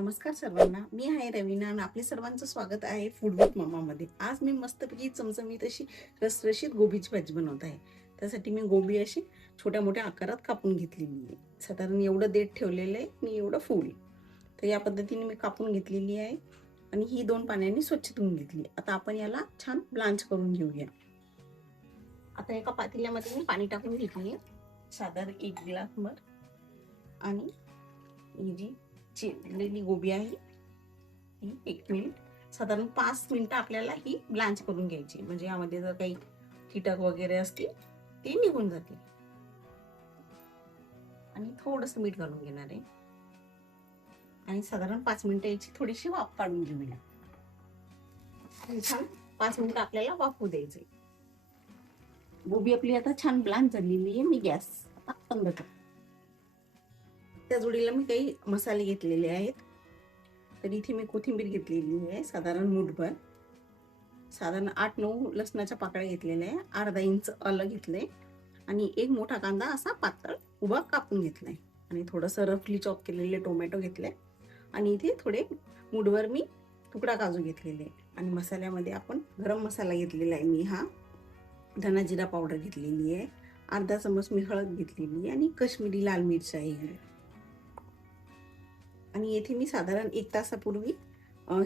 नमस्कार सर्वांना, मी आहे रवीना आणि आपले सर्वांचं स्वागत आहे फूड विथ मम्मामध्ये. आज मी मस्तपैकी चमचमीत अशी रसरशीत गोबीची भाजी बनवत आहे. त्यासाठी मी गोबी अशी छोट्या मोठ्या आकारात कापून घेतलेली आहे. साधारण एवढं देठ ठेवलेलं आहे आणि एवढं फूल. तर या पद्धतीने मी कापून घेतलेली आहे आणि ही 2 पाण्याने स्वच्छ धुवून घेतली. आता आपण याला छान ब्लांच करून घेऊया. आता एका पातेल्यामध्ये मी पाणी टाकून घेतली आहे, साधारण 1 ग्लासभर. आणि ही जी चिरलेली गोबी आहे ही 1 मिनिट, साधारण 5 मिनिटं आपल्याला ही ब्लांच करून घ्यायची, म्हणजे यामध्ये जर काही कीटक वगैरे असतील ते निघून जातील. आणि थोडस मीठ घालून घेणार आहे आणि साधारण 5 मिनिटं याची थोडीशी वाफ काढून घेऊया. छान 5 मिनिटं आपल्याला वाफू द्यायचे. गोबी आपली आता छान ब्लांच झालेली आहे. मी गॅस आता बंद करते. त्या जोडीला मी काही मसाले घेतलेले आहेत. तर इथे मी कोथिंबीर घेतलेली आहे साधारण मूठभर, साधारण 8-9 लसणाच्या पाकळ्या घेतलेल्या आहे, अर्धा इंच आलं घेतलंय आणि 1 मोठा कांदा असा पातळ उभा कापून घेतलाय आणि थोडंसं रफली चॉप केलेले टोमॅटो घेतले आणि इथे थोडे मूठभर मी तुकडा काजू घेतलेले आहे. आणि मसाल्यामध्ये आपण गरम मसाला घेतलेला आहे, मी हा धना जिरा पावडर घेतलेली आहे, अर्धा चमच मी हळद घेतलेली आहे आणि काश्मीरी लाल मिरची आहे. आणि येथे मी साधारण 1 तासापूर्वी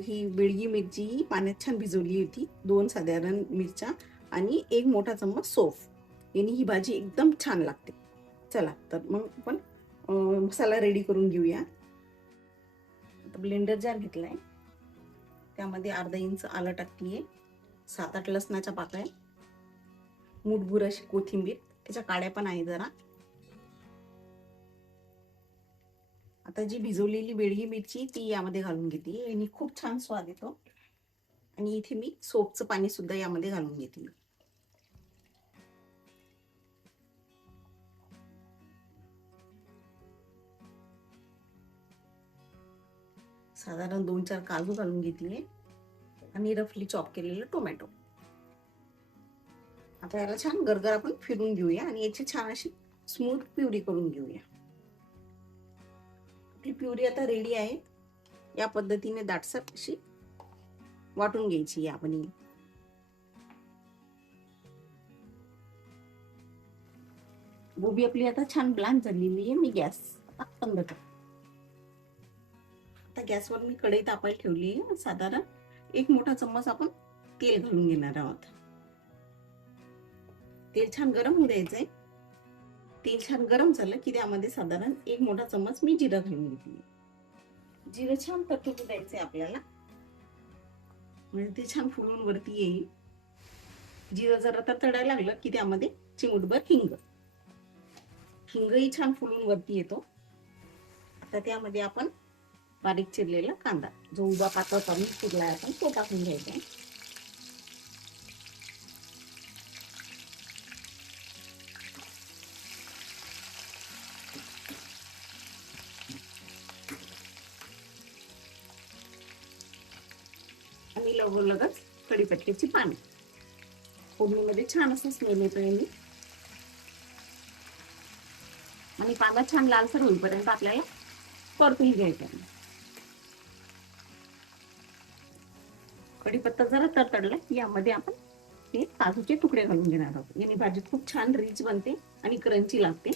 ही बेडगी मिरची पाण्यात छान भिजवली होती, 2 साधारण मिरच्या आणि 1 मोठा चम्मच सौंफ. याने ही भाजी एकदम छान लागते. चला तर मग आपण मसाला रेडी करून घेऊया. आता ब्लेंडर जार घेतलाय, त्यामध्ये अर्धा इंच आलं टाकतीये, 7-8 लसणाच्या पाकळ्या, मूठभर अशी कोथिंबीर, त्याच्या काड्या पण आहे जरा. आता जी भिजवलेली बेडगी मिरची ती यामध्ये घालून घेते, याने खूप छान स्वाद येतो. आणि इथे मी सोपचं पाणी सुद्धा यामध्ये घालून घेते. साधारण 2-4 काजू घालून घेते आणि रफली चॉप केलेलं टोमॅटो. आता याला छान गरगर आपण फिरून घेऊया आणि याची छान अशी स्मूथ प्युरी करून घेऊया. आपली प्युरी आता रेडी आहे. या पद्धतीने दाटसर अशी वाटून घ्यायची आपण. गोबी आपली आता छान ब्लांच झालेली आहे. मी गॅस आता बंद करते. आता गॅसवर मी कढई तापायला ठेवली आहे. साधारण 1 मोठा चम्मच आपण तेल घालून घेणार आहोत. तेल छान गरम होऊ द्यायचंय. तेल छान गरम झालं की त्यामध्ये साधारण 1 मोठा चम्मच मी जिरं घालून घेतली. जिरं छान तडतडू द्यायचंय आपल्याला, म्हणजे ते छान फुलून वरती येईल. जिरं जरा तडतडायला लागलं की त्यामध्ये चिमूटभर हिंग, हिंगही छान फुलून वरती येतो. आता त्यामध्ये आपण बारीक चिरलेला कांदा, जो उभा पातळ करून चिरलाय आपण, तो टाकून घ्यायचा. आणि लगोलगच कढीपत्त्याची पाने. फोडणीमध्ये छान असं स्मेल येतोय आणि कांदा छान लालसर होईपर्यंत आपल्याला परतून घ्यायचा. कढीपत्ता जरा तडतडला की यामध्ये आपण हे काजूचे तुकडे घालून घेणार आहोत. याने भाजी खूप छान रिच बनते आणि क्रंची लागते.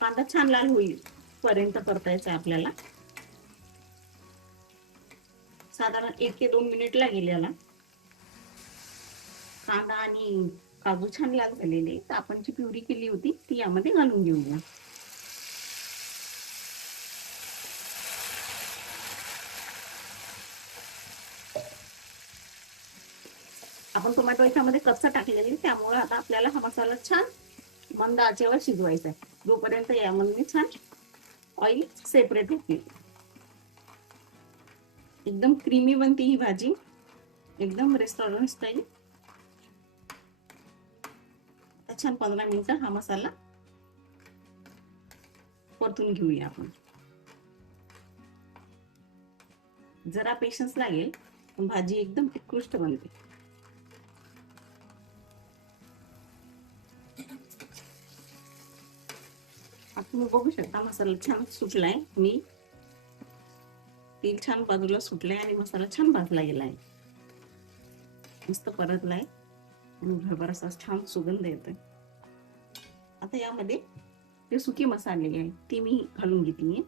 कांदा छान लाल होईल पर्यंत परतायचा आपल्याला. साधारण 1 ते 2 मिनिट लागेल याला. कांदा आणि काजू छान लाल झालेले, तर आपण जी प्युरी केली होती ती यामध्ये घालून घेऊया. आपण टोमॅटो याच्यामध्ये कच्चा टाकलेली, त्यामुळे आता आपल्याला हा मसाला छान मंद आचेवर शिजवायचा आहे, जोपर्यंत यामध्ये छान ऑइल सेपरेट होते. एकदम क्रीमी बनते ही भाजी, एकदम रेस्टॉरंट स्टाईल. छान 15 मिनिटं हा मसाला परतून घेऊया आपण. जरा पेशन्स लागेल, पण भाजी एकदम उत्कृष्ट बनते. तुम्ही बघू शकता मसाला छान सुटलाय. मी तेल छान बाजूला सुटलंय आणि मसाला छान भाजला गेलाय, मस्त परतलाय आणि भरभरासा छान सुगंध येतोय. आता यामध्ये जे सुके मसाले आहे ते मी घालून घेतली.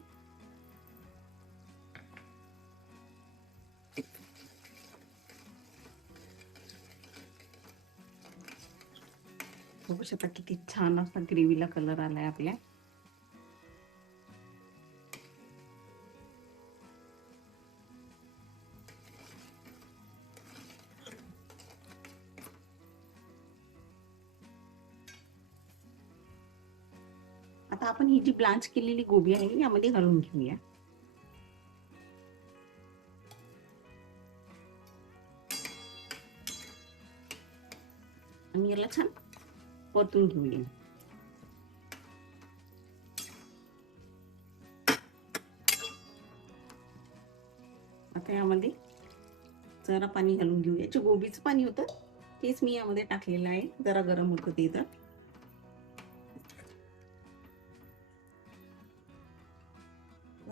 बघू शकता किती छान असा ग्रेव्हीला कलर आलाय आपल्या. आता आपण ही जी ब्लांच केलेली गोबी आहे यामध्ये घालून घेऊया. आणि याला छान परतून घेऊया. आता यामध्ये जरा पाणी घालून घेऊया. जे गोबीचं पाणी होतं तेच मी यामध्ये टाकलेलं आहे. जरा गरम होतं ते. तर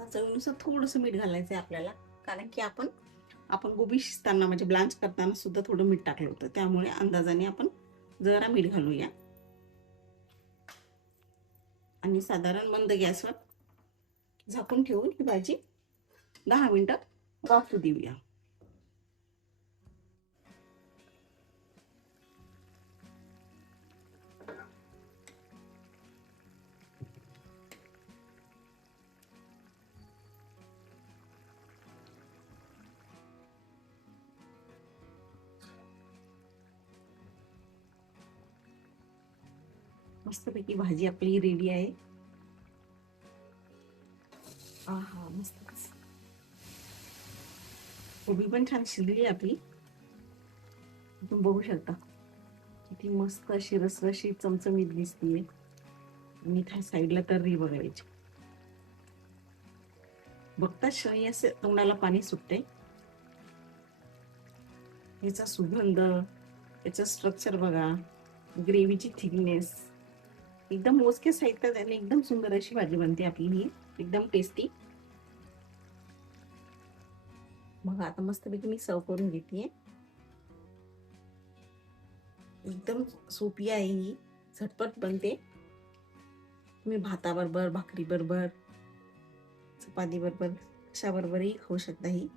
चवीनुसार थोडंसं मीठ घालायचंय आपल्याला, कारण की आपण गोबी शिजताना म्हणजे ब्लांच करताना सुद्धा थोडं मीठ टाकलं होतं, त्यामुळे अंदाजाने आपण जरा मीठ घालूया. आणि साधारण मंद गॅसवर झाकून ठेवून ही भाजी 10 मिनिटं वाफू देऊया. मस्तपैकी भाजी आपली रेडी आहे. आहा, मस्तच. गोबी पण छान शिजली आपली. तुम्ही बघू शकता किती मस्त अशी रसरशी चमचमीत दिसतीये. आणि त्या साईडला तर्री बघायची, बघताच क्षणी असे तोंडाला पाणी सुटते. याचा सुगंध, याचं स्ट्रक्चर बघा, ग्रेव्हीची थिकनेस, एकदम मोजके साहित्यात आणि एकदम सुंदर अशी भाजी बनते आपली ही, एकदम टेस्टी. मग आता मस्तपैकी मी सर्व करून घेते. एकदम सोपी आहे ही, झटपट बनते. तुम्ही भाताबरोबर, भाकरी बरोबर, चपाती बरोबर, कशा बरोबरही खाऊ शकता. ही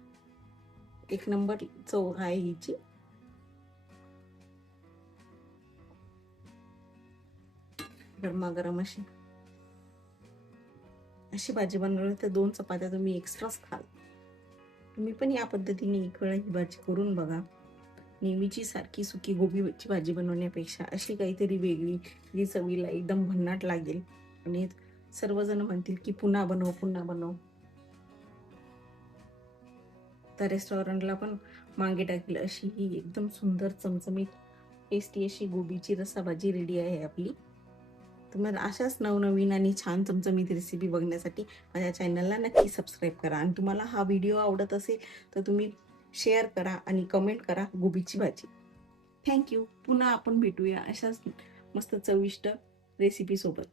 एक नंबर चव आहे हिची. गरमागरम अशी भाजी बनवली तर 2 चपात्या तुम्ही एक्स्ट्राच खाल. तुम्ही पण या पद्धतीने एक वेळा ही भाजी करून बघा. नेहमीची सारखी सुकी गोबीची भाजी बनवण्यापेक्षा अशी काहीतरी वेगळी, जी चवीला एकदम भन्नाट लागेल आणि सर्वजण म्हणतील की पुन्हा बनव, पुन्हा बनव. तर रेस्टॉरंटला पण मागे टाकली अशी ही एकदम सुंदर चमचमीत टेस्टी अशी गोबीची रस्सा भाजी रेडी आहे आपली. तुम्हाला अशाच नवनवीन आणि छान चमचमीत रेसिपी बघण्यासाठी माझ्या चॅनलला नक्की सबस्क्राईब करा. आणि तुम्हाला हा व्हिडिओ आवडत असेल तर तुम्ही शेअर करा आणि कमेंट करा गोबीची भाजी. थँक्यू. पुन्हा आपण भेटूया अशाच मस्त चविष्ट रेसिपी सोबत.